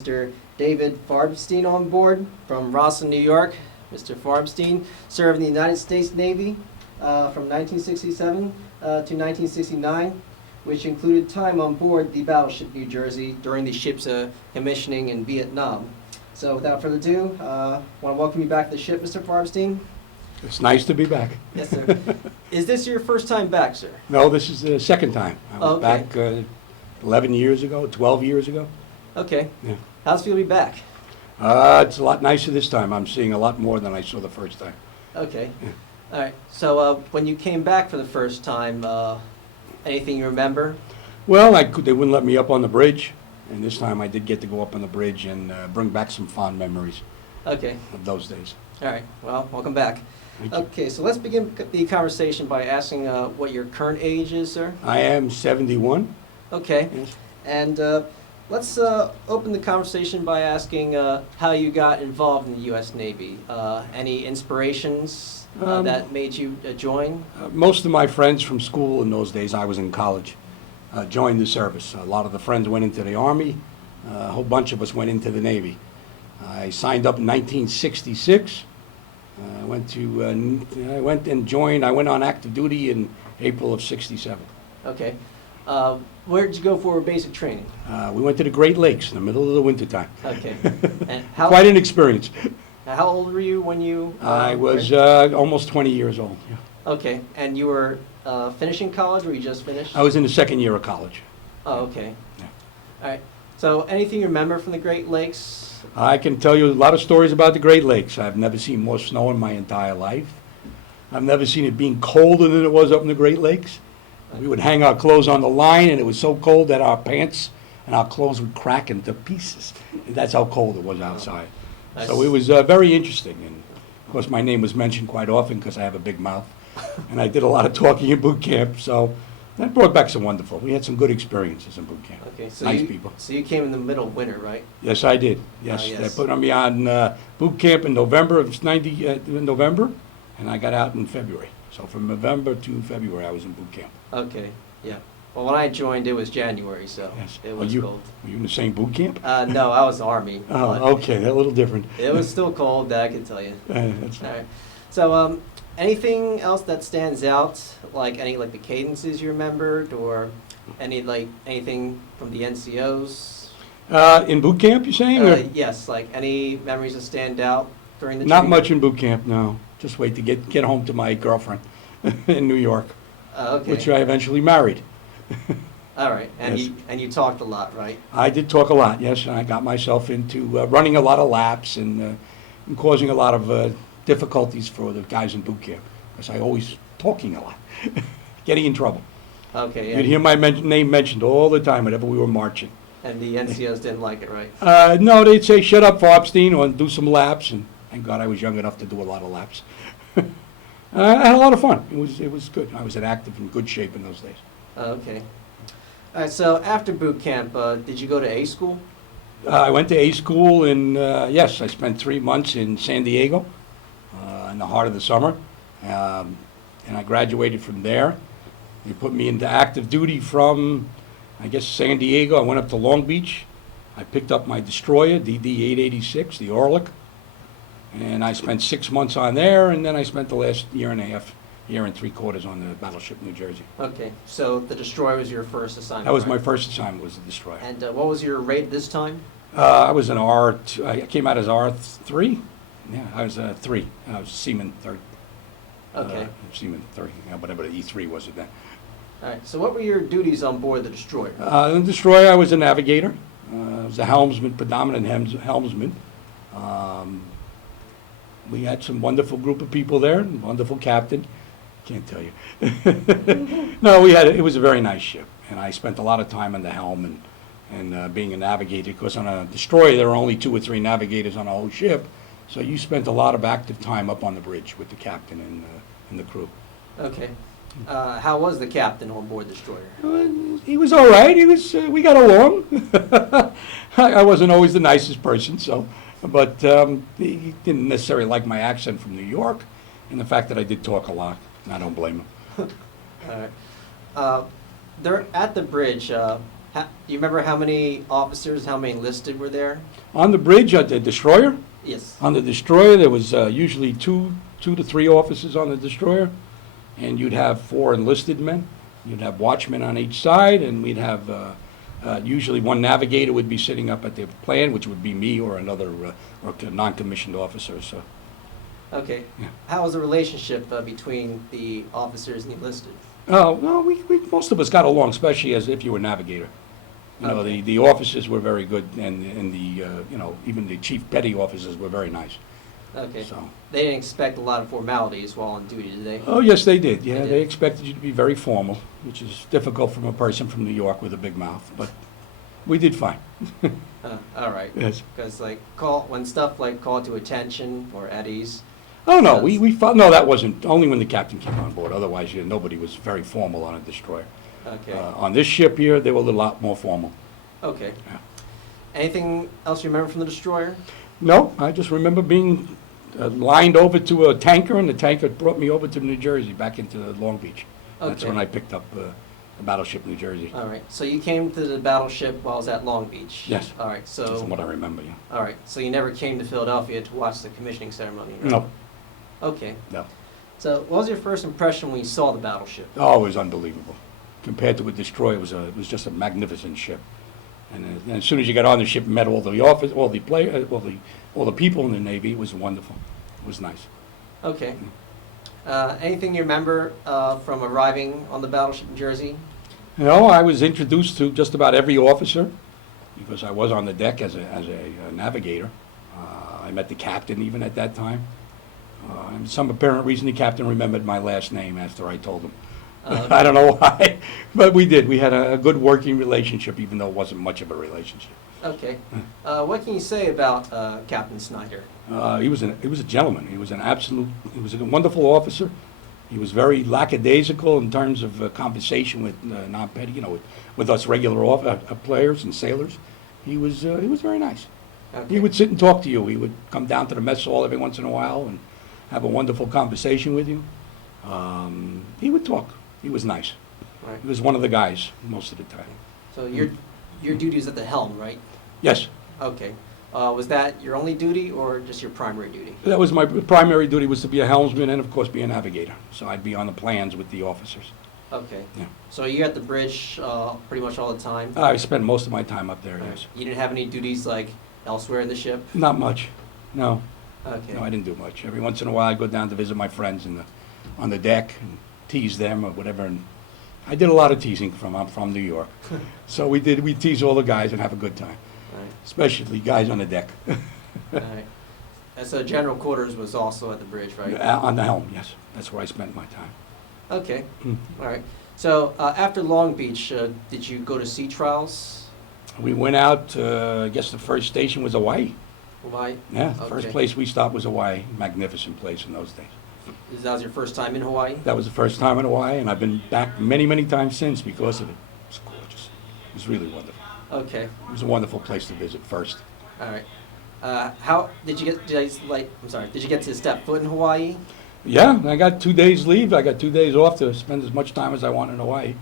Mr. David Farbstein on board from Rosslyn, New York. Mr. Farbstein served in the United States Navy from 1967 to 1969, which included time on board the Battleship New Jersey during the ship's commissioning in Vietnam. So without further ado, I want to welcome you back to the ship, Mr. Farbstein. It's nice to be back. Yes, sir. Is this your first time back, sir? No, this is the second time. I was Okay. back 11 years ago, 12 years ago. Okay. Yeah. How's it feel to be back? It's a lot nicer this time. I'm seeing a lot more than I saw the first time. Okay. Yeah. All right. So when you came back for the first time, anything you remember? Well, they wouldn't let me up on the bridge, and this time I did get to go up on the bridge and bring back some fond memories Okay. of those days. All right. Well, welcome back. Thank you. Okay. So let's begin the conversation by asking what your current age is, sir. I am 71. Okay. Yes. And let's open the conversation by asking how you got involved in the U.S. Navy. Any inspirations that made you join? Most of my friends from school in those days, I was in college, joined the service. A lot of the friends went into the Army. A whole bunch of us went into the Navy. I signed up in 1966. I went and joined. I went on active duty in April of '67. Okay. Where did you go for basic training? We went to the Great Lakes in the middle of the wintertime. Okay. And Quite an experience. how old were you when you? I was went? almost 20 years old. Yeah. Okay. And you were finishing college, or you just finished? I was in the second year of college. Oh, okay. Yeah. All right. So, anything you remember from the Great Lakes? I can tell you a lot of stories about the Great Lakes. I've never seen more snow in my entire life. I've never seen it being colder than it was up in the Great Lakes. We would hang our clothes on the line, and it was so cold that our pants and our clothes would crack into pieces. And that's how cold it was outside. So it was very interesting. And of course, my name was mentioned quite often because I have a big mouth. And I did a lot of talking in boot camp. So that brought back some wonderful. We had some good experiences in boot camp. Okay. So Nice people. So you came in the middle of winter, right? Yes, I did. Yes, yes. they put me on boot camp in November of November, and I got out in February. So from November to February, I was in boot camp. Okay. Yeah. Well, when I joined, it was January, so Yes. it Were was you- cold. Were you in the same boot camp? No, I was Army. but Oh, okay, they're a little different. It was still cold, that I can tell you. That's All right. So, anything else that stands out, like the cadences you remembered, or anything from the NCOs? in boot camp, you're saying? Or? Yes, like any memories that stand out during the Not training? much in boot camp, no. Just wait to get home to my girlfriend in New York, Okay. which I eventually married. All right. And Yes. you talked a lot, right? I did talk a lot, yes, and I got myself into running a lot of laps and causing a lot of difficulties for the guys in boot camp, because I always talking a lot, getting in trouble. Okay. You'd hear my name mentioned all the time whenever we were marching. And the NCOs didn't like it, right? No, they'd say, "Shut up, Farbstein," or do some laps, and thank God I was young enough to do a lot of laps. I had a lot of fun. It was good. I was in active and good shape in those days. Okay. All right. So after boot camp, did you go to A school? I went to A school, and yes, I spent 3 months in San Diego in the heart of the summer, and I graduated from there. They put me into active duty from, I guess, San Diego. I went up to Long Beach. I picked up my destroyer, DD-886, the Orlick, and I spent 6 months on there, and then I spent the last year and a half, year and 3/4 on the Battleship New Jersey. Okay. So the destroyer was your first assignment. That was my right? first assignment, was the destroyer. And what was your rate this time? I was an R2, I came out as R3. Yeah, I was a 3. I was Seaman 3rd. Okay. Seaman 3, whatever the E3 was at that. All right. So what were your duties on board the destroyer? The destroyer, I was a navigator. I was a helmsman, predominant helmsman. We had some wonderful group of people there, wonderful captain. Can't tell you. No, it was a very nice ship, and I spent a lot of time on the helm and being a navigator, because on a destroyer there are only 2 or 3 navigators on a whole ship, so you spent a lot of active time up on the bridge with the captain and the crew. Okay. How was the captain on board the destroyer? He was all right. We got along. I wasn't always the nicest person, but he didn't necessarily like my accent from New York, and the fact that I did talk a lot. I don't blame him. All right. There at the bridge, Do you remember how many officers, how many enlisted were there? On the bridge, at the destroyer, Yes. on the destroyer, there was usually two to three officers on the destroyer, and you'd have 4 enlisted men. You'd have watchmen on each side, and we'd have usually one navigator would be sitting up at the plan, which would be me or another or a non-commissioned officer. So, Okay. Yeah. How was the relationship between the officers and the enlisted? oh no, most of us got along, especially as if you were a navigator. You know, Okay. the officers were very good, and the even the chief petty officers were very nice. Okay. So. They didn't expect a lot of formalities while on duty, did they? Oh, yes, they did. Yeah, They did. they expected you to be very formal, which is difficult from a person from New York with a big mouth, but we did fine. All right. Yes. Because when stuff like called to attention or at ease. Oh, no, Yes. we fought, no, that wasn't, only when the captain came on board. Otherwise, nobody was very formal on a destroyer. Okay. On this ship here, they were a lot more formal. Okay. Yeah. Anything else you remember from the destroyer? No, I just remember being lined over to a tanker, and the tanker brought me over to New Jersey, back into Long Beach. That's Okay. when I picked up the Battleship New Jersey. All right. So you came to the battleship while I was at Long Beach. Yes. All right. That's what I remember, yeah. All right. So you never came to Philadelphia to watch the commissioning ceremony, right? No, Okay. no. So what was your first impression when you saw the battleship? Oh, it was unbelievable. Compared to a destroyer, it was just a magnificent ship. And as soon as you got on the ship and met all the people in the Navy, it was wonderful. It was nice. Okay. Anything you remember from arriving on the battleship New Jersey? You know, I was introduced to just about every officer because I was on the deck as a navigator. I met the captain even at that time. And for some apparent reason, the captain remembered my last name after I told him. I don't know why, but we did. We had a good working relationship, even though it wasn't much of a relationship. Okay. What can you say about Captain Snyder? He was a gentleman. He was a wonderful officer. He was very lackadaisical in terms of conversation with non-petty, with us regular players and sailors. He was very nice. Okay. He would sit and talk to you. He would come down to the mess hall every once in a while and have a wonderful conversation with you. He would talk. He was nice. Right. He was one of the guys most of the time. So your duty was at the helm, right? Yes, Okay. Was that your only duty or just your primary duty? that was my primary duty, was to be a helmsman and, of course, be a navigator. So I'd be on the plans with the officers. Okay. Yeah. So you're at the bridge pretty much all the time? I spent most of my time up there, yes. You didn't have any duties like elsewhere in the ship? Not much, no. Okay. No, I didn't do much. Every once in a while, I'd go down to visit my friends on the deck and tease them or whatever. And I did a lot of teasing I'm from New York. So we tease all the guys and have a good time, All right. especially guys on the deck. All right. And so general quarters was also at the bridge, right? On the helm, yes. That's where I spent my time. Okay. Hmm. All right. So after Long Beach, did you go to sea trials? We went out, I guess the first station was Hawaii. Hawaii? Yeah, the first Okay. place we stopped was Hawaii. Magnificent place in those days. That was your first time in Hawaii? That was the first time in Hawaii, and I've been back many, many times since because of it. It was gorgeous. It was really wonderful. Okay. It was a wonderful place to visit first. All right. How did you get? Did you get to step foot in Hawaii? Yeah, I got 2 days leave. I got 2 days off to spend as much time as I want in Hawaii.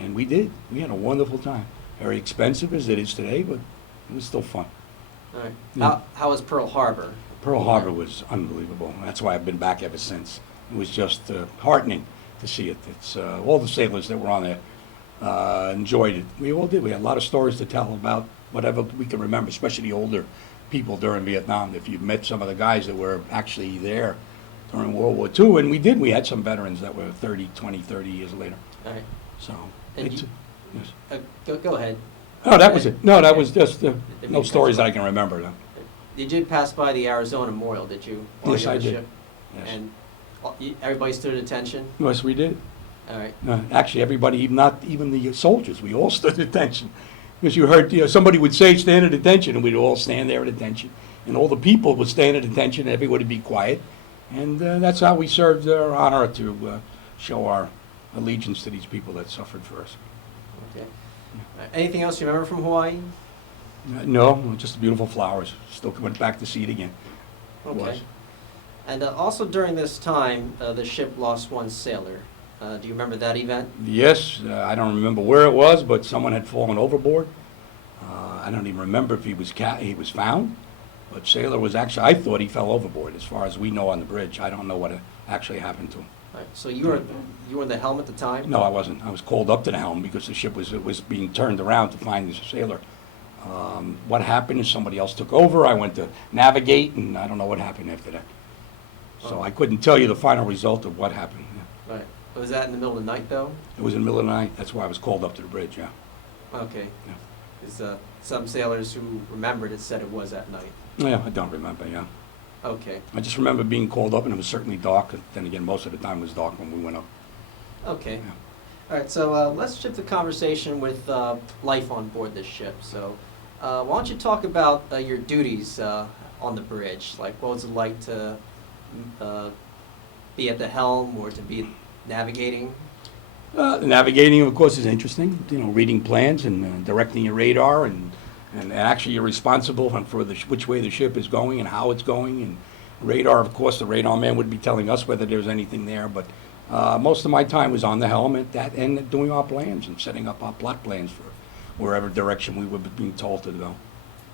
And we did. We had a wonderful time. Very expensive as it is today, but it was still fun. All right. Yeah. How was Pearl Harbor? Pearl Harbor was unbelievable. That's why I've been back ever since. It was just heartening to see it. It's all the sailors that were on there enjoyed it. We all did. We had a lot of stories to tell about whatever we can remember, especially the older people during Vietnam. If you met some of the guys that were actually there during World War II, and we did. We had some veterans that were 30 years later. All right. So, And it's, you- yes. Go ahead. Oh, that was it. No, that Okay. was just Didn't no mean to stories cut that you I can remember. No. Did you pass by the Arizona Memorial? Did you? while Yes, you were I on the did. ship? Yes. And everybody stood at attention. Yes, we did. All right. Actually, everybody, not even the soldiers, we all stood at attention. Because you heard, somebody would say, stand at attention, and we'd all stand there at attention. And all the people would stand at attention, and everybody would be quiet. And that's how we served our honor to show our allegiance to these people that suffered for us. Okay. Anything else you remember from Hawaii? No, just beautiful flowers. Still went back to see it again. It Okay. was. And also during this time, the ship lost one sailor. Do you remember that event? Yes, I don't remember where it was, but someone had fallen overboard. I don't even remember if he was found, but sailor was actually, I thought he fell overboard. As far as we know on the bridge, I don't know what actually happened to him. All right, so you were in the helm at the time? No, I wasn't. I was called up to the helm because the ship was being turned around to find the sailor. What happened is somebody else took over. I went to navigate, and I don't know what happened after that. So I couldn't tell you the final result of what happened. Yeah. Right. Was that in the middle of the night, though? It was in the middle of the night. That's why I was called up to the bridge, yeah. Okay. Yeah. Because some sailors who remembered it said it was at night. Yeah, I don't remember, yeah. Okay. I just remember being called up, and it was certainly dark. Then again, most of the time it was dark when we went up. Okay. Yeah. All right, so let's shift the conversation with life on board this ship. So why don't you talk about your duties on the bridge? Like, what was it like to be at the helm or to be navigating? Navigating, of course, is interesting. You know, reading plans and directing your radar, and actually you're responsible for which way the ship is going and how it's going. And radar, of course, the radar man would be telling us whether there's anything there. But most of my time was on the helm at that end, doing our plans and setting up our plot plans for wherever direction we were being told to go.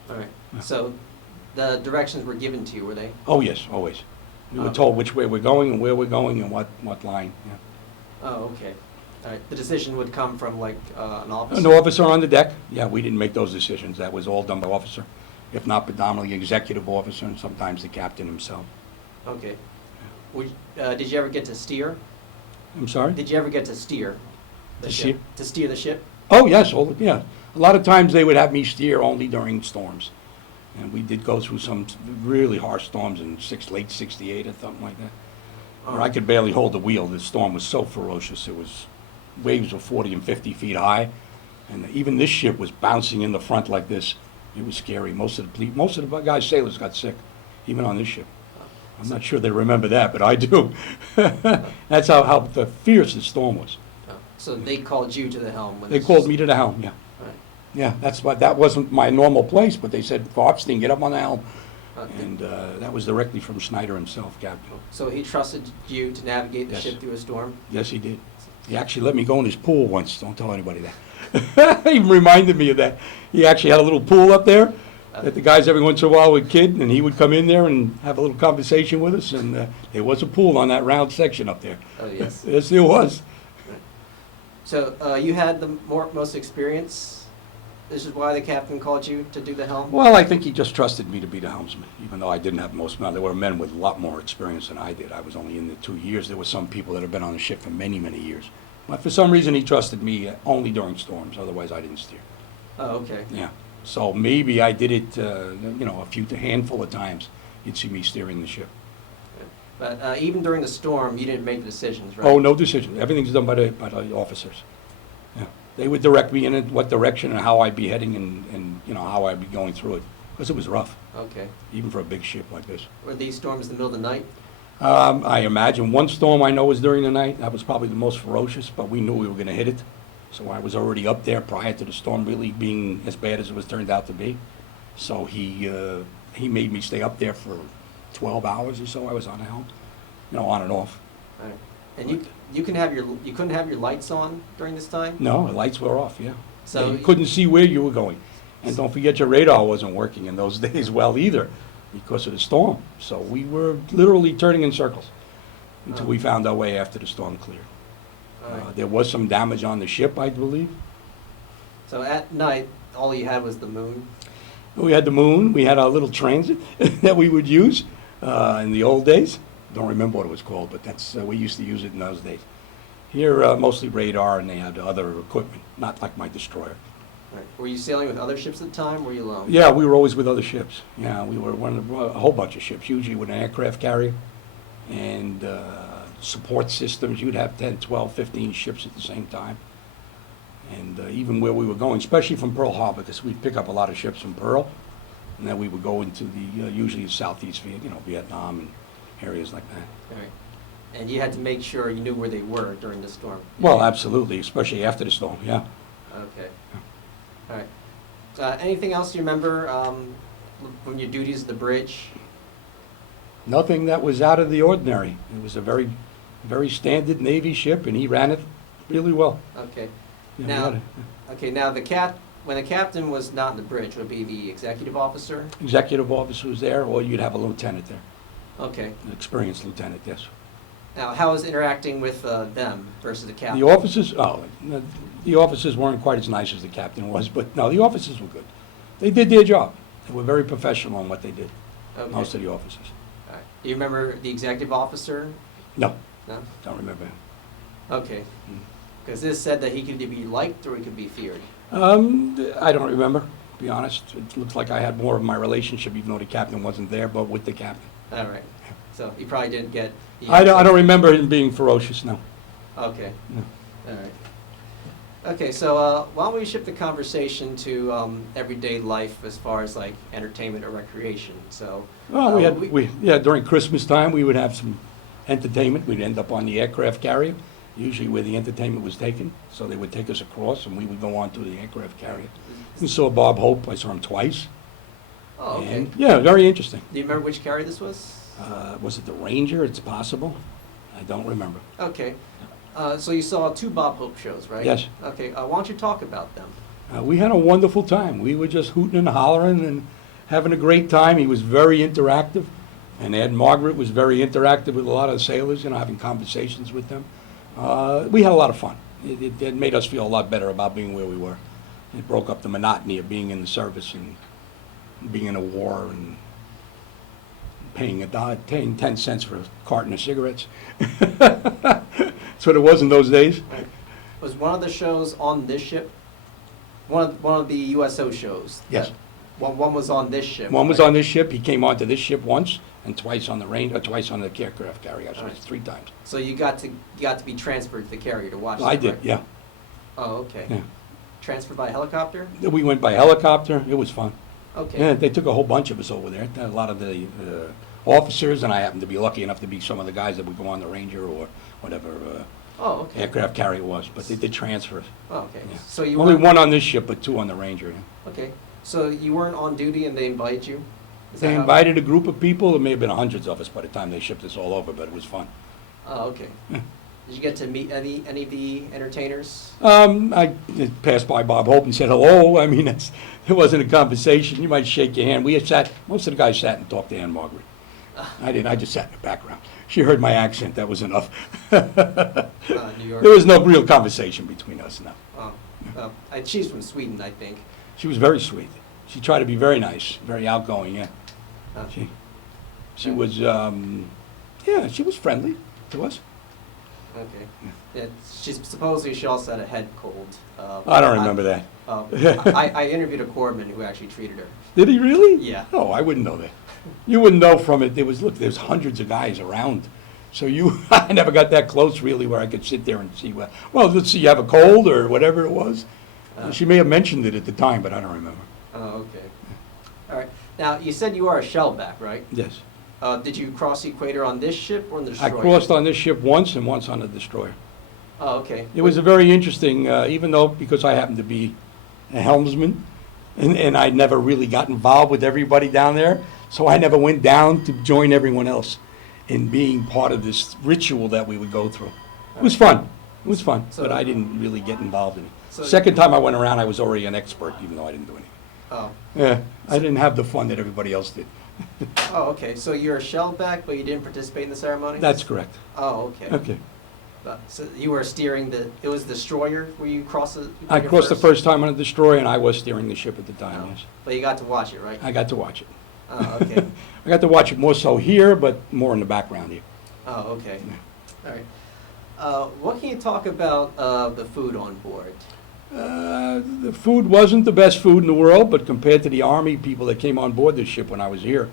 All right. Yeah. So the directions were given to you, were they? Oh yes, always. We were Okay. told which way we're going and where we're going and what line. Yeah. Oh, okay. All right. The decision would come from like an officer? An officer on the deck. Yeah, we didn't make those decisions. That was all done by officer, if not predominantly executive officer, and sometimes the captain himself. Okay. Did you ever get to steer? I'm sorry? Did you ever get to steer the To ship? steer? To steer the ship? Oh, yes, yeah. A lot of times they would have me steer only during storms. And we did go through some really harsh storms in late 68 or something like that, where I could barely hold the wheel. The storm was so ferocious. Waves were 40 and 50 feet high. And even this ship was bouncing in the front like this. It was scary. Most of the guys, sailors, got sick, even on this ship. I'm not sure they remember that, but I do. That's how the fierce the storm was. Oh, so they called you to the helm? When They this called was- me to the helm, yeah. All right. Yeah, that wasn't my normal place, but they said, Farbstein, get up on the helm. Okay. And that was directly from Schneider himself, Captain. So he trusted you to navigate the Yes. ship through a storm? Yes, he did. He actually let me go in his pool once. Don't tell anybody that. He reminded me of that. He actually had a little pool up there that the guys every once in a while would kid, and he would come in there and have a little conversation with us, and there was a pool on that round section up there. Oh, yes. Yes, there was. So you had the most experience? This is why the captain called you to do the helm? Well, I think he just trusted me to be the helmsman, even though I didn't have most. There were men with a lot more experience than I did. I was only in there 2 years. There were some people that had been on the ship for many, many years. But for some reason, he trusted me only during storms. Otherwise, I didn't steer. Oh, okay. Yeah. So maybe I did it, a handful of times. You'd see me steering the ship. But even during the storm, you didn't make the decisions, right? Oh, no decision. Everything's done by the officers. Yeah. They would direct me in what direction and how I'd be heading and how I'd be going through it. Because it was rough, Okay. even for a big ship like this. Were these storms in the middle of the night? I imagine one storm I know was during the night. That was probably the most ferocious, but we knew we were going to hit it. So I was already up there prior to the storm really being as bad as it was turned out to be. So he made me stay up there for 12 hours or so. I was on the helm, on and off. All right. And you couldn't have your lights on during this time? No, the lights were off, yeah. So You couldn't see where you were going. And don't forget your radar wasn't working in those days well either because of the storm. So we were literally turning in circles until we found our way after the storm cleared. All right. There was some damage on the ship, I believe. So at night, all you had was the moon? We had the moon. We had our little transit that we would use in the old days. Don't remember what it was called, but we used to use it in those days. Here, mostly radar, and they had other equipment, not like my destroyer. All right. Were you sailing with other ships at the time, or were you alone? Yeah, we were always with other ships. Yeah, we were a whole bunch of ships, usually with an aircraft carrier and support systems. You'd have 10, 12, 15 ships at the same time. And even where we were going, especially from Pearl Harbor, because we'd pick up a lot of ships from Pearl, and then we would go into the usually Southeast, Vietnam and areas like that. All right. And you had to make sure you knew where they were during the storm? Well, absolutely, especially after the storm, yeah. Okay. All right. Anything else you remember from your duties at the bridge? Nothing that was out of the ordinary. It was a very very standard Navy ship, and he ran it really well. Okay. You know, Now, he had okay, now when the captain was not in the bridge, would it be the executive officer? a executive officer was there, or you'd have a lieutenant there, Okay. an experienced lieutenant, yes. Now, how was interacting with them versus the captain? The officers, the officers weren't quite as nice as the captain was, but no, the officers were good. They did their job. They were very professional in what they did, Okay. most of the officers. All right. Do you remember the executive officer? No, No? don't remember him. Okay. Because this said that he could either be liked or he could be feared. I don't remember, to be honest. It looks like I had more of my relationship, even though the captain wasn't there, but with the captain. All right. So you probably didn't get. I don't remember him being ferocious, no. Okay. No. All right. Okay, so why don't we shift the conversation to everyday life as far as like entertainment or recreation? So. Well, during Christmas time, we would have some entertainment. We'd end up on the aircraft carrier, usually where the entertainment was taken. So they would take us across, and we would go on to the aircraft carrier. We saw Bob Hope. I saw him twice. Oh, okay. And, yeah, very interesting. Do you remember which carrier this was? Was it the Ranger? It's possible. I don't remember. Okay. So you saw 2 Bob Hope shows, right? Yes. Okay. Why don't you talk about them? We had a wonderful time. We were just hooting and hollering and having a great time. He was very interactive, and Ed Margaret was very interactive with a lot of sailors, having conversations with them. We had a lot of fun. It made us feel a lot better about being where we were. It broke up the monotony of being in the service and being in a war and paying 10 cents for a carton of cigarettes. That's what it was in those days. Right. Was one of the shows on this ship? One of the USO shows? Yes. One was on this ship. One was right? on this ship. He came onto this ship once, and twice on the twice on the aircraft carrier. So it's 3 times. So you got to be transferred to the carrier to watch. I that, did, right? yeah. Oh, okay. Yeah. Transferred by helicopter? We went by helicopter. It was fun. Okay. Yeah, they took a whole bunch of us over there. A lot of the officers, and I happened to be lucky enough to be some of the guys that would go on the Ranger or whatever Oh, okay. aircraft carrier was. But they did transfers. Oh, okay. Yeah. So you Only weren't- one on this ship, but 2 on the Ranger. Yeah. Okay. So you weren't on duty and they invited you? Is that They how- invited a group of people. There may have been hundreds of us by the time they shipped us all over, but it was fun. Oh, okay. Did you get to meet any of the entertainers? I passed by Bob Hope and said hello. I mean, it wasn't a conversation. You might shake your hand. Most of the guys sat and talked to Anne Margaret. I didn't. I just sat in the background. She heard my accent. That was enough. New York. There was no real conversation between us, no. Oh, she's from Sweden, I think. She was very sweet. She tried to be very nice, very outgoing, yeah. Uh, She was, she was friendly to us. Okay. Yeah, supposedly she also had a head cold. I don't remember that. I interviewed a corpsman who actually treated her. Did he really? Yeah. Oh, I wouldn't know that. You wouldn't know from it. There's hundreds of guys around. So I never got that close really where I could sit there and see, let's see, you have a cold or whatever it was. She may have mentioned it at the time, but I don't remember. Oh, okay. All right. Now, you said you are a shellback, right? Yes. Did you cross the equator on this ship or on the I destroyer? crossed on this ship once and once on the destroyer. Oh, okay. It was a very interesting, even though, because I happened to be a helmsman, and I never really got involved with everybody down there, so I never went down to join everyone else in being part of this ritual that we would go through. It was fun. It was fun, So- but I didn't really get involved in it. So- Second time I went around, I was already an expert, even though I didn't do anything. Oh. Yeah, I didn't have the fun that everybody else did. Oh, okay. So you're a shellback, but you didn't participate in the ceremony? That's correct. Oh, okay. Okay. So you were steering it was the destroyer where you crossed the... I crossed the first time on a destroyer, and I was steering the ship at the time, Oh. yes. But you got to watch it, right? I got to watch it. Oh, okay. I got to watch it more so here, but more in the background here. Oh, okay. All right. What can you talk about the food on board? The food wasn't the best food in the world, but compared to the Army people that came on board this ship when I was here,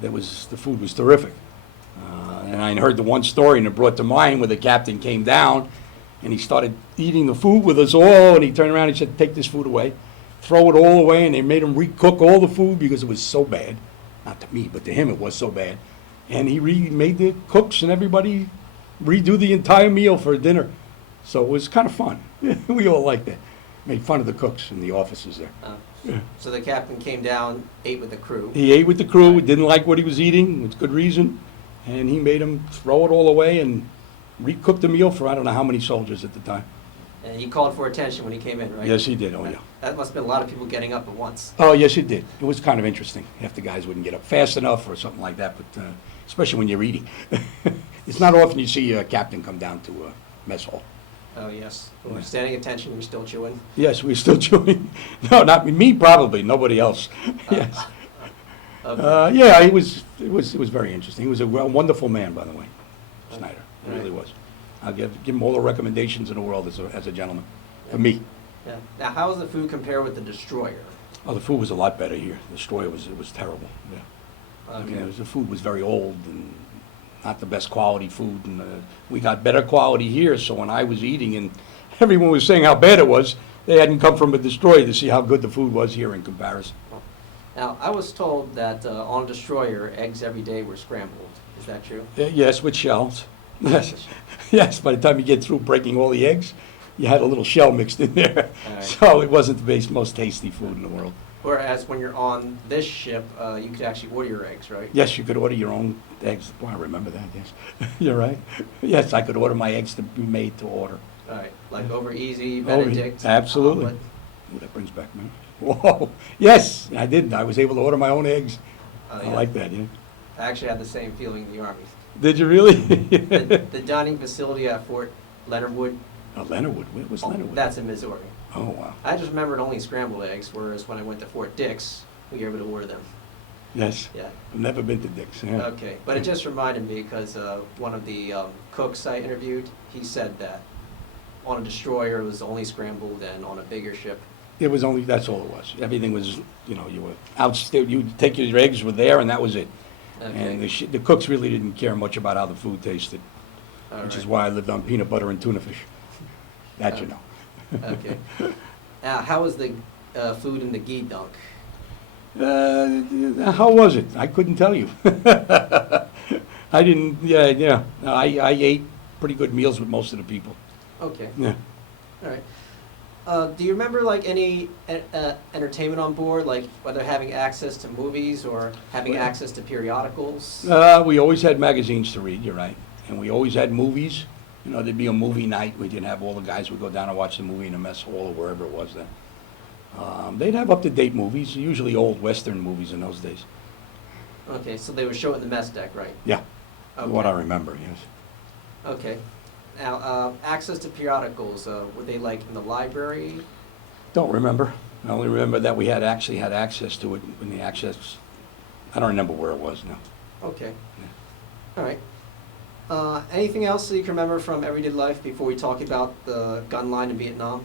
the food was terrific. And I heard the one story, and it brought to mind where the captain came down, and he started eating the food with us all, and he turned around and he said, "Take this food away." Throw it all away, and they made him recook all the food because it was so bad. Not to me, but to him it was so bad. And he made the cooks and everybody redo the entire meal for dinner. So it was kind of fun. We all liked that. Made fun of the cooks and the officers there. Yeah. So the captain came down, ate with the crew. He ate with the crew, didn't like what he was eating, with good reason, and he made them throw it all away and recooked the meal for I don't know how many soldiers at the time. And he called for attention when he came in, right? Yes, he did, oh yeah. That must have been a lot of people getting up at once. Oh, yes, it did. It was kind of interesting. Half the guys wouldn't get up fast enough or something like that, but especially when you're eating. It's not often you see a captain come down to a mess hall. Oh, yes. We're Yeah. standing attention, we're still chewing. Yes, we're still chewing. No, not me, probably, nobody else. Yes. Okay. Yeah, it was very interesting. He was a wonderful man, by the way, Snyder. He really was. I'll give him all the recommendations in the world as a gentleman, for me. Yeah. Now, how does the food compare with the destroyer? Oh, the food was a lot better here. The Destroyer was terrible, yeah. I mean, the food was very old and not the best quality food, and we got better quality here, so when I was eating and everyone was saying how bad it was, they hadn't come from a Destroyer to see how good the food was here in comparison. Now, I was told that on a destroyer, eggs every day were scrambled. Is that true? Yes, with shells. Yes, yes, by the time you get through breaking all the eggs, you had a little shell mixed in there. All right. So it wasn't the most tasty food in the world. Whereas when you're on this ship, you could actually order your eggs, right? Yes, you could order your own eggs. Boy, I remember that, yes. You're right. Yes, I could order my eggs to be made to order. All right, like over easy, Over- Benedict. absolutely. omelet. Ooh, that brings back memories. Whoa, yes, I did. I was able to order my own eggs. Oh, I yeah. like that, yeah. I actually had the same feeling in the Army. Did you really? The dining facility at Fort Leonard Wood, Oh, Leonardwood, where was Leonardwood? that's in Missouri. Oh, wow. I just remembered only scrambled eggs, whereas when I went to Fort Dix, we were able to order them. Yes, Yeah. I've never been to Dick's, yeah. Okay, but it just reminded me because one of the cooks I interviewed, he said that on a destroyer it was only scrambled, and on a bigger ship. It was only, that's all it was. Everything was, you know, you were out, you take your eggs were there and that was it. And Okay. the cooks really didn't care much about how the food tasted, All which is right. why I lived on peanut butter and tuna fish. That you know. Okay. Now, how was the food in the ghee dunk? How was it? I couldn't tell you. I didn't, yeah. I ate pretty good meals with most of the people. Okay, Yeah. all right. Do you remember like any entertainment on board, like whether having access to movies or having access to periodicals? We always had magazines to read, you're right. And we always had movies. You know, there'd be a movie night. We didn't have all the guys would go down and watch the movie in a mess hall or wherever it was then. They'd have up-to-date movies, usually old Western movies in those days. Okay, so they would show it in the mess deck, right? Yeah, Okay. what I remember, yes. Okay. Now, access to periodicals, were they like in the library? Don't remember. I only remember that we actually had access to it when the access, I don't remember where it was now. Okay. All right. Anything else that you can remember from everyday life before we talk about the gun line in Vietnam?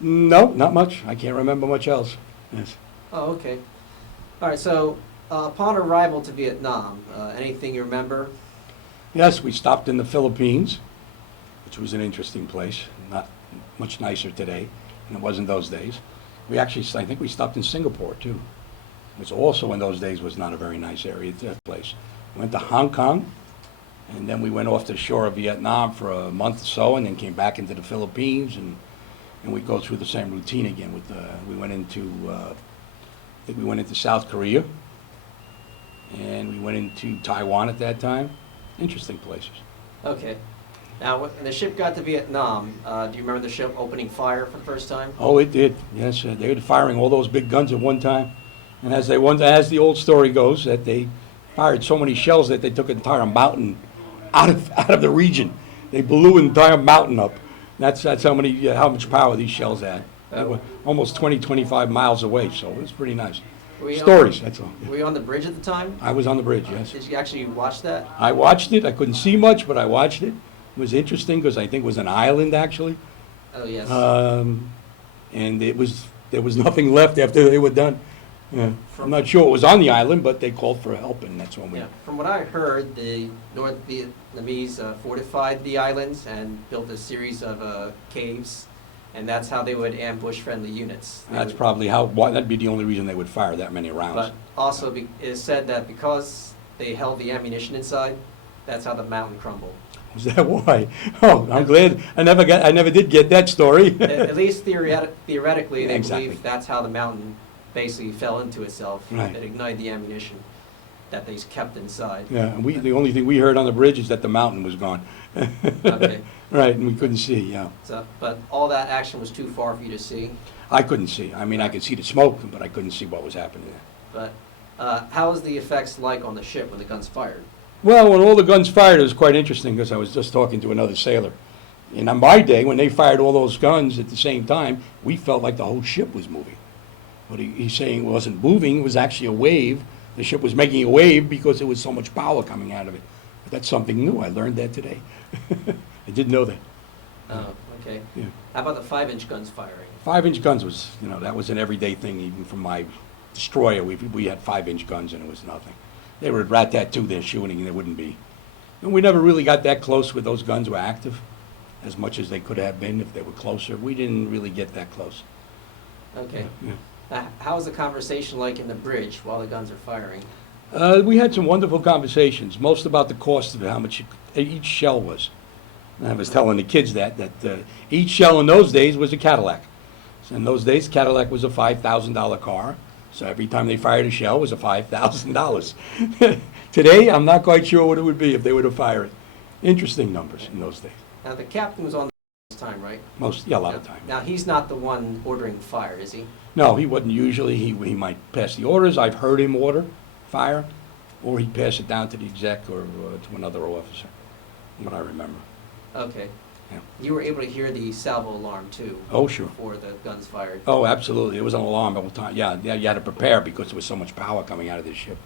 No, not much. I can't remember much else. Yes. Oh, okay. All right, so upon arrival to Vietnam, anything you remember? Yes, we stopped in the Philippines, which was an interesting place, not much nicer today than it was in those days. We actually, I think we stopped in Singapore too, which also in those days was not a very nice area, place. We went to Hong Kong, and then we went off to the shore of Vietnam for a month or so, and then came back into the Philippines, and we go through the same routine again. We went into, I think we went into South Korea, and we went into Taiwan at that time. Interesting places. Okay. Now, when the ship got to Vietnam, do you remember the ship opening fire for the first time? Oh, it did. Yes, they were firing all those big guns at one time, and as the old story goes, that they fired so many shells that they took an entire mountain out of the region. They blew an entire mountain up. That's how much power these shells had. They were almost 20, 25 miles away, so it was pretty nice. Were you Stories, that's all. Were you on the bridge at the time? I was on the bridge, yes. Did you actually watch that? I watched it. I couldn't see much, but I watched it. It was interesting because I think it was an island, actually. Oh, yes. And there was nothing left after they were done. Yeah. I'm not sure it was on the island, but they called for help, and that's when we... Yeah, from what I heard, the North Vietnamese fortified the islands and built a series of caves, and that's how they would ambush friendly units. That's probably that'd be the only reason they would fire that many rounds. But also, it is said that because they held the ammunition inside, that's how the mountain crumbled. Was that why? Oh, I'm glad. I never did get that story. At least theoretically, they Exactly. believe that's how the mountain basically fell into itself. Right. It ignited the ammunition. that they kept inside. Yeah, and the only thing we heard on the bridge is that the mountain was gone. Okay. Right, and we couldn't see, yeah. So, but all that action was too far for you to see. I couldn't see. I mean, I could see the smoke, but I couldn't see what was happening there. But how was the effects like on the ship when the guns fired? Well, when all the guns fired, it was quite interesting because I was just talking to another sailor. And on my day, when they fired all those guns at the same time, we felt like the whole ship was moving. But he's saying it wasn't moving, it was actually a wave. The ship was making a wave because there was so much power coming out of it. But that's something new. I learned that today. I didn't know that. Oh, okay. Yeah. How about the 5-inch guns firing? 5-inch guns was, that was an everyday thing. Even from my destroyer, we had 5-inch guns and it was nothing. They were at rat-tat-too, they're shooting and they wouldn't be. And we never really got that close with those guns were active, as much as they could have been if they were closer. We didn't really get that close. Okay. Yeah. How was the conversation like in the bridge while the guns are firing? We had some wonderful conversations, most about the cost of it, how much each shell was. And I was telling the kids that each shell in those days was a Cadillac. So in those days, Cadillac was a $5,000 car. So every time they fired a shell, it was a $5,000. Today, I'm not quite sure what it would be if they were to fire it. Interesting numbers in those days. Now, the captain was on this time, right? A lot of time. Now, he's not the one ordering the fire, is he? No, he wasn't usually. He might pass the orders. I've heard him order fire, or he'd pass it down to the exec or to another officer, what I remember. Okay. Yeah. You were able to hear the salvo alarm, too? Oh, sure. Before the guns fired? Oh, absolutely. It was an alarm all the time. Yeah, you had to prepare because there was so much power coming out of this ship.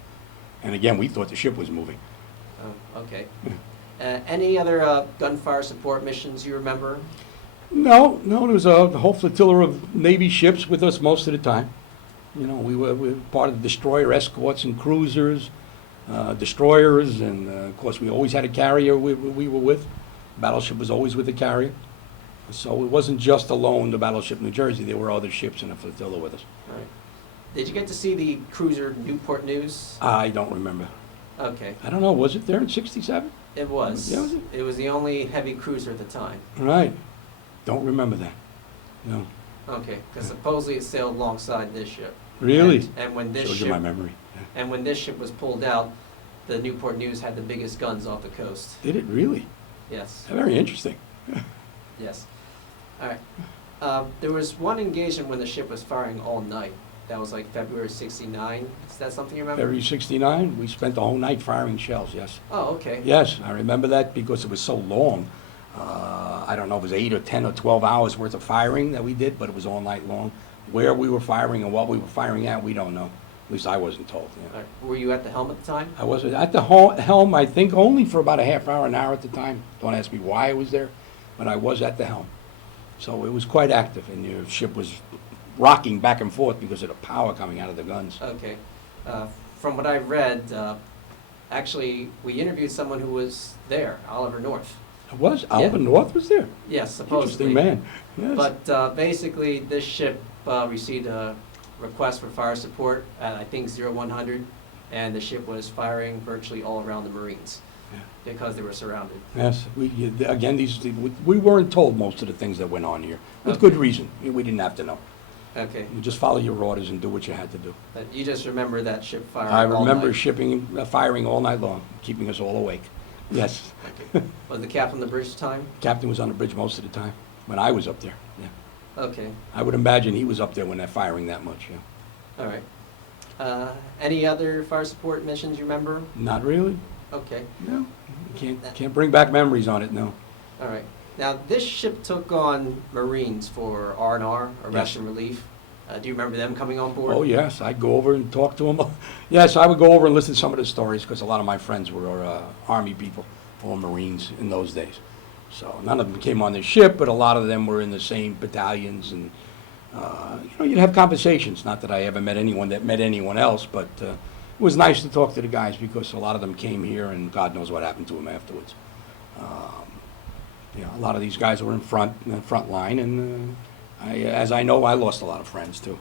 And again, we thought the ship was moving. Oh, okay. Any other gunfire support missions you remember? No, there was a whole flotilla of Navy ships with us most of the time. We were part of the destroyer escorts and cruisers, destroyers, and of course we always had a carrier we were with. Battleship was always with the carrier. So it wasn't just alone the Battleship New Jersey, there were other ships in the flotilla with us. All right. Did you get to see the cruiser Newport News? I don't remember. Okay. I don't know, was it there in '67? It was. Yeah, was it? It was the only heavy cruiser at the time. Right. Don't remember that. No. Okay, because supposedly it sailed alongside this ship. Really? And when this Shows you ship, my memory. and when this ship was pulled out, the Newport News had the biggest guns off the coast. Did it really? Yes. Very interesting. Yes. All right. There was one engagement when the ship was firing all night. That was like February '69. Is that something you remember? February '69, we spent the whole night firing shells, yes. Oh, okay. Yes, I remember that because it was so long. I don't know if it was 8 or 10 or 12 hours worth of firing that we did, but it was all night long. Where we were firing and what we were firing at, we don't know. At least I wasn't told. Yeah. All right. Were you at the helm at the time? I was at the helm, I think, only for about a half hour, an hour at the time. Don't ask me why I was there, but I was at the helm. So it was quite active, and the ship was rocking back and forth because of the power coming out of the guns. Okay. From what I read, actually, we interviewed someone who was there, Oliver North. It was? Oliver North was there? Yes, supposedly. Interesting man. Yes. But basically, this ship received a request for fire support at, I think, 0100, and the ship was firing virtually all around the Marines because they were surrounded. Yes, again, we weren't told most of the things that went on here, with good reason. We didn't have to know. Okay. You just follow your orders and do what you had to do. But you just remember that ship firing I all remember night. firing all night long, keeping us all awake. Yes. Okay. Was the captain on the bridge time? Captain was on the bridge most of the time, when I was up there, yeah. Okay. I would imagine he was up there when they're firing that much, yeah. All right. Any other fire support missions you remember? Not really, Okay. no. Can't bring back memories on it, no. All right. Now, this ship took on Marines for R&R, arrest Yes. and relief. Do you remember them coming on board? Oh, yes, I'd go over and talk to them. Yes, I would go over and listen to some of the stories, because a lot of my friends were Army people or Marines in those days. So none of them came on the ship, but a lot of them were in the same battalions, and you'd have conversations. Not that I ever met anyone that met anyone else, but it was nice to talk to the guys, because a lot of them came here, and God knows what happened to them afterwards. A lot of these guys were in the front line, and as I know, I lost a lot of friends too.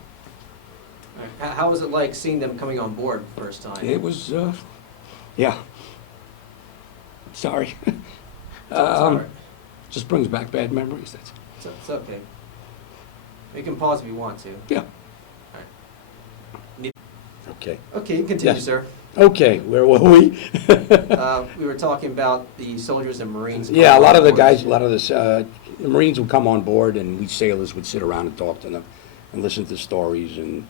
All right. How was it like seeing them coming on board the first time? It was, yeah. Sorry. It's all right. Just brings back bad memories. That's It's okay. You can pause if you want to. yeah. All right. Okay. Okay, you continue, Yes. sir. Okay, where were we? We were talking about the soldiers and Marines. Yeah, a lot of the coming on guys, a board. lot of the Marines would come on board, and we sailors would sit around and talk to them and listen to stories, and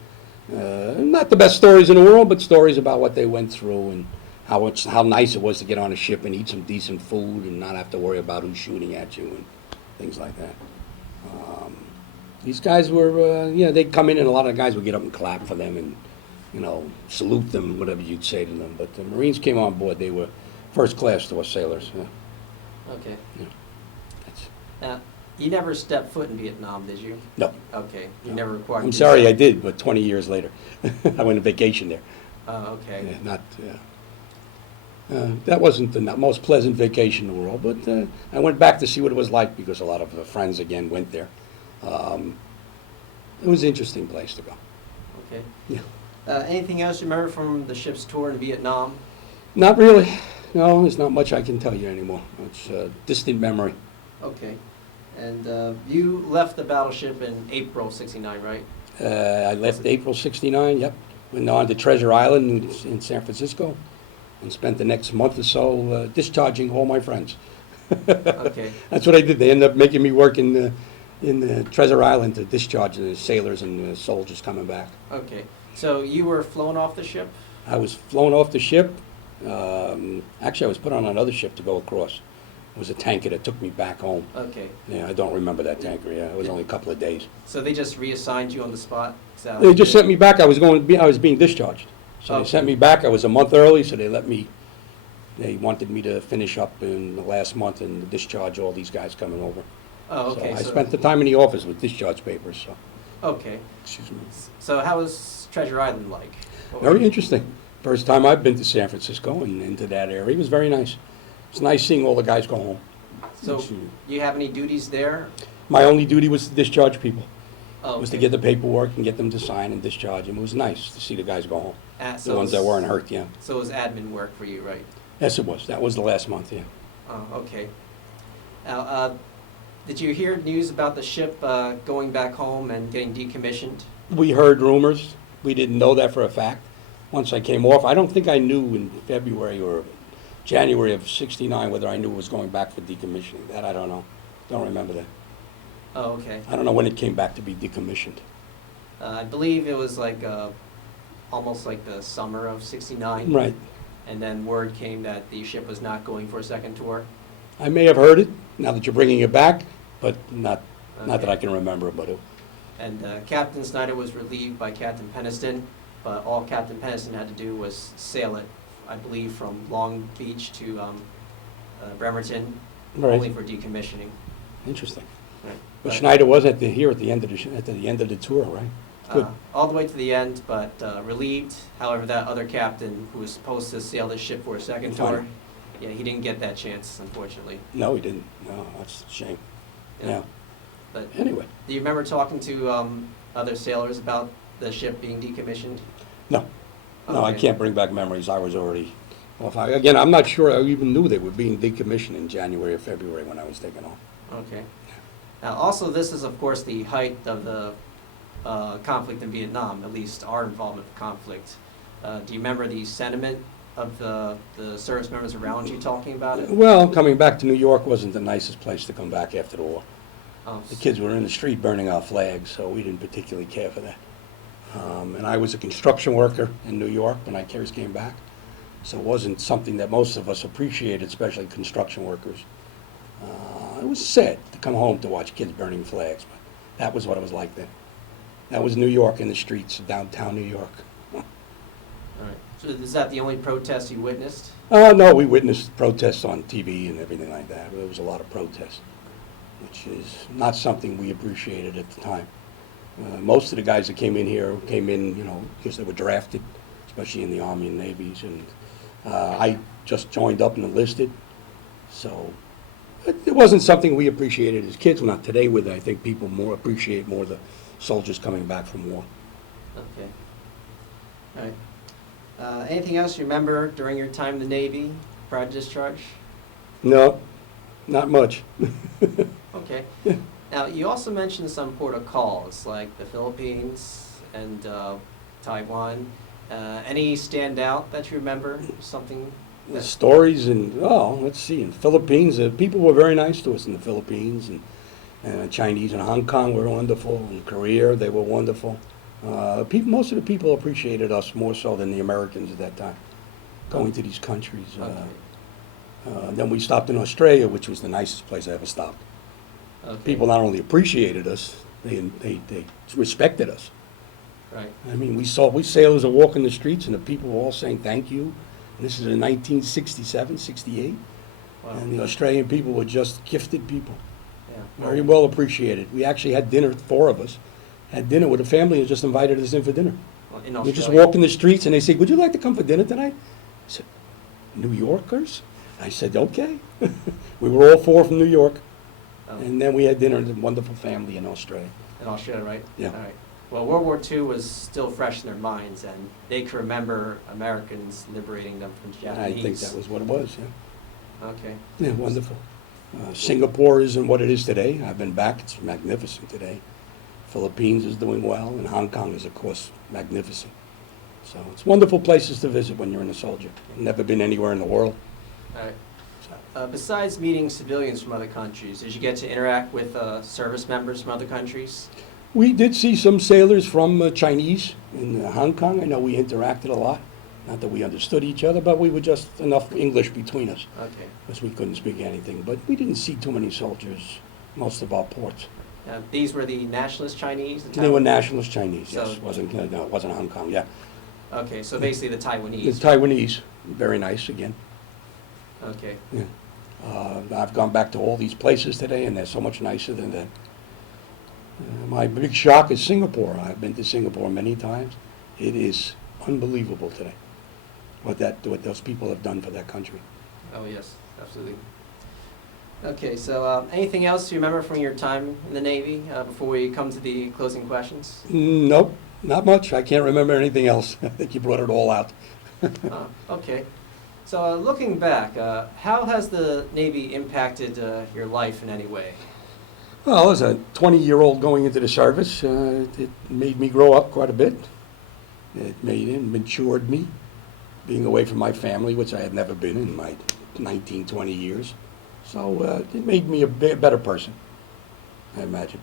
not the best stories in the world, but stories about what they went through and how nice it was to get on a ship and eat some decent food and not have to worry about who's shooting at you and things like that. These guys were, they'd come in, and a lot of the guys would get up and clap for them and, salute them, whatever you'd say to them. But the Marines came on board; they were first class to us sailors. Yeah. Okay. Yeah. That's- Now, you never stepped foot in Vietnam, did you? No. Okay. You No. never required. I'm to do sorry, so? I did, but 20 years later, I went on vacation there. Oh, okay. Yeah, not. That wasn't the most pleasant vacation in the world, but I went back to see what it was like because a lot of friends again went there. It was an interesting place to go. Okay. Yeah. Anything else you remember from the ship's tour in Vietnam? Not really. No, there's not much I can tell you anymore. It's a distant memory. Okay. And you left the battleship in April '69, right? I left April '69, yep. Went on to Treasure Island in San Francisco and spent the next month or so discharging all my friends. Okay. That's what I did. They ended up making me work in Treasure Island to discharge the sailors and the soldiers coming back. Okay. So you were flown off the ship? I was flown off the ship. Actually, I was put on another ship to go across. It was a tanker that took me back home. Okay. Yeah, I don't remember that tanker. Yeah, it was only a couple of days. So they just reassigned you on the spot? Is that They what just you sent me back. I was being discharged. So Okay. they sent me back. I was a month early, so they wanted me to finish up in the last month and discharge all these guys coming over. Oh, okay. So I spent the time in the office with discharge papers, so, Okay. excuse me. So how was Treasure Island like? Very interesting. First time I've been to San Francisco and into that area. It was very nice. It's nice seeing all the guys go home. So you have any duties there? My only duty was to discharge people. Oh, Was to okay. get the paperwork and get them to sign and discharge them. It was nice to see the guys go home. So The ones that weren't hurt, yeah. So it was admin work for you, right? Yes, it was. That was the last month, yeah. Oh, okay. Now, did you hear news about the ship going back home and getting decommissioned? We heard rumors. We didn't know that for a fact. Once I came off, I don't think I knew in February or January of '69 whether I knew it was going back for decommissioning. That I don't know. Don't remember that. Oh, okay. I don't know when it came back to be decommissioned. I believe it was like almost like the summer of '69. Right. And then word came that the ship was not going for a second tour. I may have heard it now that you're bringing it back, but not that Okay. I can remember. But And Captain Snyder was relieved by Captain Peniston, but all Captain Peniston had to do was sail it, I believe, from Long Beach to Bremerton, only right. for decommissioning. Interesting. Right. But But, Schneider was at the end of the tour, right? Good. all the way to the end, but relieved. However, that other captain who was supposed to sail the ship for a second Fine. tour, yeah, he didn't get that chance, unfortunately. No, he didn't. No, that's a shame. Yeah. But Anyway, do you remember talking to other sailors about the ship being decommissioned? no, I Okay. can't bring back memories. I was already off. Again, I'm not sure I even knew they were being decommissioned in January or February when I was taken off. Okay. Now, also, this is, of course, the height of the conflict in Vietnam, at least our involvement in the conflict. Do you remember the sentiment of the service members around you talking about it? Well, coming back to New York wasn't the nicest place to come back after the war. Oh, The kids were in the street burning our flags, so we didn't particularly care for that. And I was a construction worker in New York when I first came back, so it wasn't something that most of us appreciated, especially construction workers. It was sad to come home to watch kids burning flags, but that was what it was like then. That was New York in the streets of downtown New York. all right. So is that the only protest you witnessed? No, we witnessed protests on TV and everything like that. There was a lot of protests, which is not something we appreciated at the time. Most of the guys that came in here came in, because they were drafted, especially in the Army and Navies. And I just joined up and enlisted. So it wasn't something we appreciated as kids. Not today, with I think people appreciate more the soldiers coming back from war. Okay. All right. Anything else you remember during your time in the Navy, prior to discharge? No, not much. Okay. Now, you also mentioned some port of calls, like the Philippines and Taiwan. Any standout that you remember? Something The that, stories and, oh, let's see, in Philippines, people were very nice to us in the Philippines, and Chinese in Hong Kong were wonderful, in Korea, they were wonderful. Most of the people appreciated us more so than the Americans at that time, going to these countries. okay. Then we stopped in Australia, which was the nicest place I ever stopped. Okay. People not only appreciated us, they respected us. Right. I mean, we sailors are walking the streets, and the people were all saying thank you. And this is in 1967, 68. Wow. And the Australian people were just gifted people, Yeah. very well appreciated. We actually had dinner, 4 of us, had dinner with a family and just invited us in for dinner. Well, in We just Australia. walk in the streets, and they say, would you like to come for dinner tonight? I said, New Yorkers? I said, okay. We were all 4 from New York. Oh, And then we had dinner with a wonderful family in Australia. in Australia, right? Yeah. All right. Well, World War II was still fresh in their minds, and they could remember Americans liberating them from I Japanese. think that was what it was, yeah. Okay. Yeah, wonderful. Singapore isn't what it is today. I've been back. It's magnificent today. Philippines is doing well, and Hong Kong is, of course, magnificent. So it's wonderful places to visit when you're in a soldier. Never been anywhere in the world. All right. Besides meeting civilians from other countries, did you get to interact with service members from other countries? We did see some sailors from Chinese in Hong Kong. I know we interacted a lot. Not that we understood each other, but we were just enough English between us, Okay. because we couldn't speak anything. But we didn't see too many soldiers, most of our ports. These were the nationalist Chinese? the They were Taiwan- nationalist Chinese, yes. So- No, it wasn't Hong Kong, yeah. Okay, so basically the The Taiwanese. Taiwanese, very nice again. Okay. Yeah. I've gone back to all these places today, and they're so much nicer than that. My big shock is Singapore. I've been to Singapore many times. It is unbelievable today, what those people have done for that country. Oh, yes, absolutely. Okay, so anything else you remember from your time in the Navy before we come to the closing questions? Nope, not much. I can't remember anything else. I think you brought it all out. Okay. So looking back, how has the Navy impacted your life in any way? Well, as a 20-year-old going into the service, it made me grow up quite a bit. It matured me, being away from my family, which I had never been in my 19, 20 years. So it made me a better person, I imagine.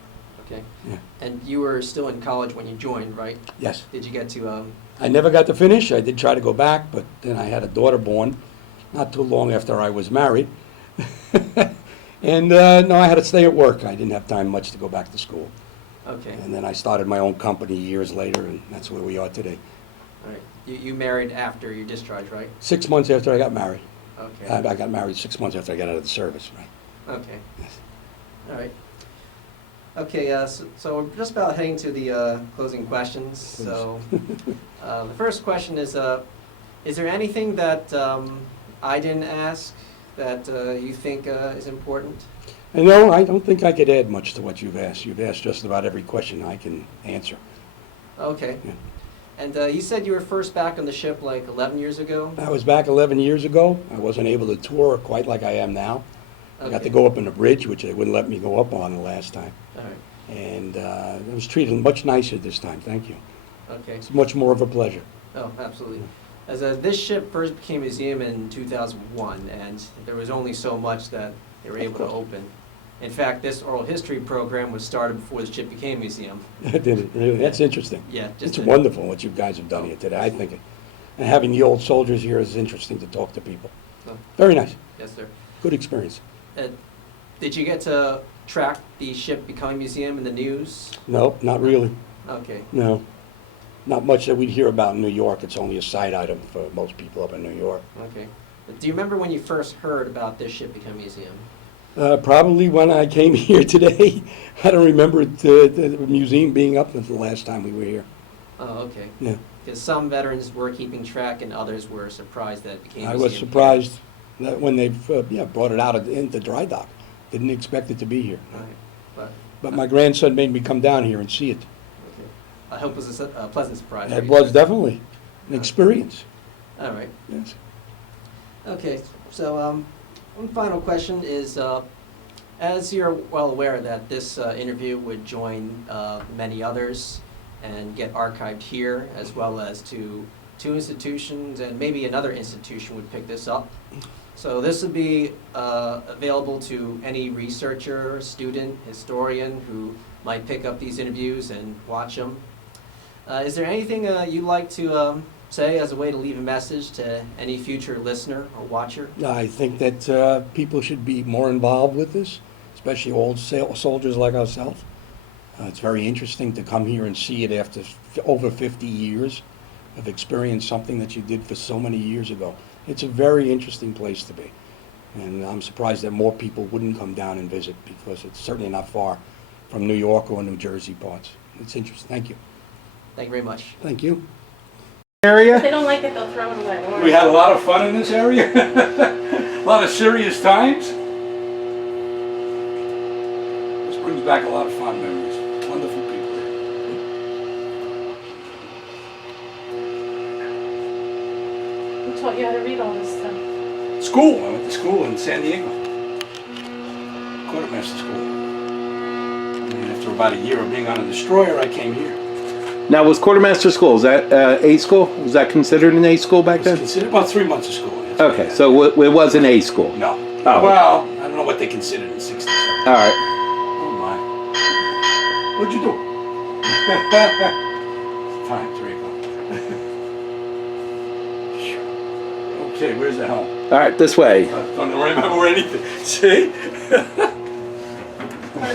Okay. Yeah. And you were still in college when you joined, right? Yes. Did you get to, I never got to finish. I did try to go back, but then I had a daughter born not too long after I was married. And no, I had to stay at work. I didn't have time much to go back to school. okay, And then I started my own company years later, and that's where we are today. all right. You married after your discharge, right? 6 months after I got married. Okay. I got married 6 months after I got out of the service, right? Okay, Yes. all right. Okay, so we're just about heading to the closing questions. So the first question is there anything that I didn't ask that you think is important? And no, I don't think I could add much to what you've asked. You've asked just about every question I can answer. Okay. Yeah. And you said you were first back on the ship like 11 years ago? I was back 11 years ago. I wasn't able to tour quite like I am now. I got to Okay. go up on the bridge, which they wouldn't let me go up on the last time. All right, And I was treated much nicer this time, thank you. okay. It's much more of a pleasure. Oh, absolutely. As this ship first became a museum in 2001, and there was only so much that they were Of able to course. open. In fact, this oral history program was started before the ship became a museum. Did it really? That's interesting. Yeah, It's to- wonderful what you guys have done here today, I think. And having the old soldiers here is interesting to talk to people. Oh, Very nice, yes, sir. good experience. Did you get to track the ship becoming a museum in the news? No, not really, Okay, no. Not much that we'd hear about in New York. It's only a side item for most people up in New York. okay. Do you remember when you first heard about this ship becoming a museum? Probably when I came here today. I don't remember the museum being up until the last time we were here. Oh, okay. Yeah. Because some veterans were keeping track and others were surprised that it became a I museum. was here. surprised that when they brought it out into dry dock. Didn't expect it to be here. Right, but, But my grandson made me come down here and see it. okay. I hope it was a pleasant surprise. for It you. was definitely an experience. All right. Yes. Okay, so one final question is, as you're well aware that this interview would join many others and get archived here, as well as to 2 institutions and maybe another institution would pick this up. So this would be available to any researcher, student, historian who might pick up these interviews and watch them. Is there anything you'd like to say as a way to leave a message to any future listener or watcher? I think that people should be more involved with this, especially old soldiers like ourselves. It's very interesting to come here and see it after over 50 years of experience, something that you did for so many years ago. It's a very interesting place to be. And I'm surprised that more people wouldn't come down and visit, because it's certainly not far from New York or New Jersey parts. It's interesting. Thank you. Thank you very much. Thank you. Area? If they don't like it, they'll throw it away. We had a lot of fun in this area. A lot of serious times. This brings back a lot of fond memories. Wonderful people here. Who taught you how to read all this stuff? School. I went to school in San Diego. Quartermaster school. And after about a year of being on a destroyer, I came here. Now, was Quartermaster School, is that A school? Was that considered an A school back It's then? considered about 3 months of school. Yes. Okay, so it was an A school. No. Oh. Well, I don't know what they considered in '67. All right. Oh my. What'd you do? Time, 3 o'clock. Okay, where's the helm? All right, this way. I don't remember anything. See?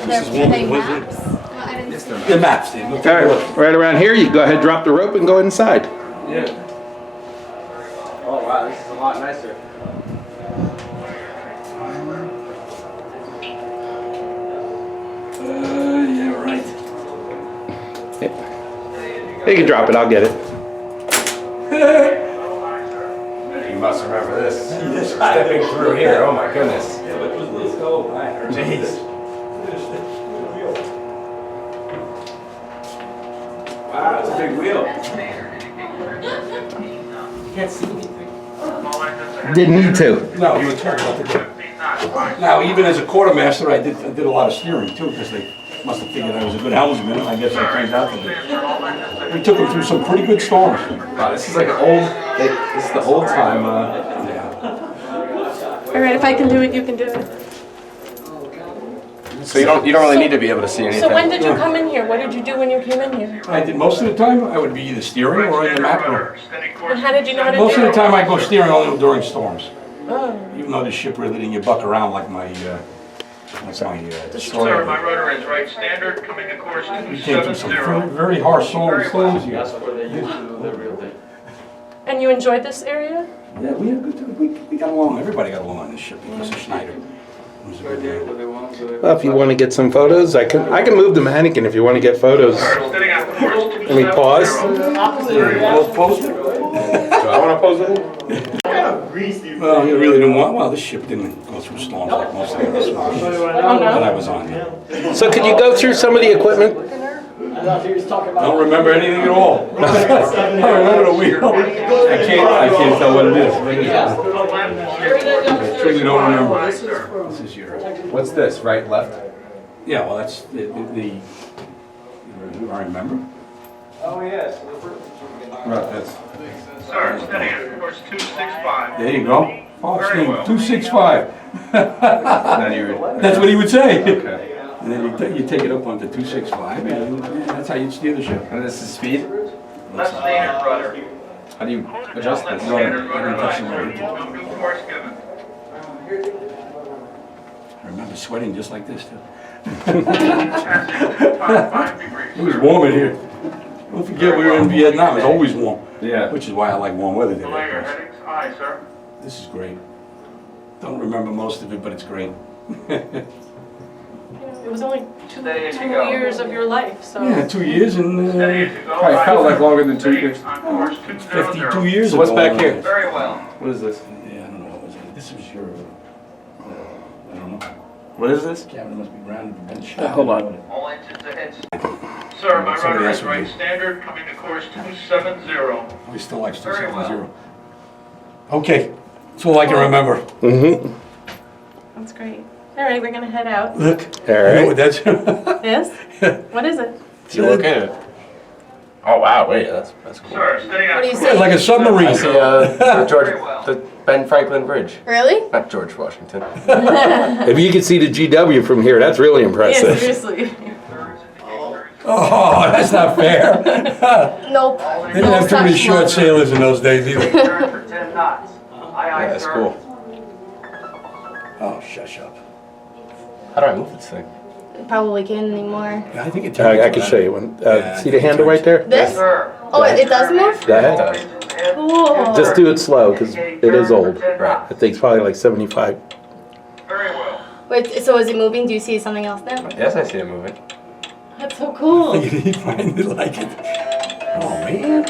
This is one- was it- maps? I didn't see The maps, Dave. All right, right around here, you go ahead, drop the rope, and go inside. Yeah. Oh wow, this is a lot nicer. Yeah, right. You can drop it, I'll get it. You must remember this. Yes, Stepping through here, oh my goodness. Yeah, but it was this old. Jeez. Wow, that's a big wheel. You can't see anything. Didn't need to. No, you were talking about the good. Now, even as a quartermaster, I did a lot of steering too, because they must have figured I was a good helmsman. I guess I turned out to be. We took them through some pretty good storms. Wow, this is like an old, this is the old time, All right, if I can do it, you can do it. so you don't really need to be able to see anything. So when did you come in here? What did you do when you came in here? I did most of the time, I would be either steering or in the map room. And how did you know how to do it? Most of the time, I go steering only during storms. Oh. Even though the ship really didn't you buck around like my Sir, destroyer. my rudder is right standard, coming to course We came through some 270. very harsh storms here. And you enjoyed this area? Yeah, we had a good time. We got along. Everybody got along on this ship because of Schneider. It was a good day. Well, if you want to get some photos, I can move the mannequin if you want to get photos. Sir, steady out the course Let me pause. 270. Well, post it. Do I want to pose it? Well, you really didn't want. Well, this ship didn't go through storms like most of the other ships that I was on. So could you go through some of the equipment? I don't remember anything at all. I don't remember the wheel. I can't tell what it is. I truly don't remember. This is your. What's this, right, left? Yeah, well, that's the I remember. Right, that's. Sir, steady at course 265. There you go. Farbstein, 265. Then you're. That's what he would say. Okay. And then you take it up onto 265, and that's how you steer the ship. And this is speed? Left standard rudder. How do you adjust Left this? standard you rudder can touch them right. already. No new course given. I remember sweating just like this, too. Passing 5 degrees. It was warm in here. Don't forget, we were in Vietnam. It's always warm. Yeah. Which is why I like warm weather Delay your today. headings. Aye, sir. This is great. Don't remember most of it, but it's great. It was only two Steady as you go. years of your life, so. Yeah, 2 years and Steady as you go. Probably felt like longer than 2 years. On course 200. 52 years So what's ago. back here? Very well. What is this? Yeah, I don't know what was it. This was your, I don't know. What is this? Cabin must be rounded and bench. Hold on. All engines ahead. Sir, my Somebody rudder else is would right be. standard, coming to course 270. We still like Very well. 270. Okay, that's all I can remember. Mm-hmm. That's great. All right, we're gonna head out. Look. All You know right. what that's? Yes? What is it? You look at it. Oh wow, wait, that's cool. Sir, steady on What do you course. see? Like a submarine. I see the Ben Franklin Bridge. Really? Not George Washington. If you can see the GW from here, that's really Yeah, impressive. seriously. Oh, that's not fair. Nope. They didn't have too many short sailors in those days either. Turn for 10 knots. Aye, Yeah, aye, that's sir. cool. Oh, shush up. How do I move this thing? Probably can't anymore. Yeah, I think it turns. I can show you one. Yeah, See the handle right there? This? Sir. Oh, it does move? Go ahead. Cool. Just do it slow, because it is old. Right. I think it's probably like 75. Very well. Wait, so is it moving? Do you see something else now? Yes, I see it moving. That's so cool. He finally like it. Oh, man.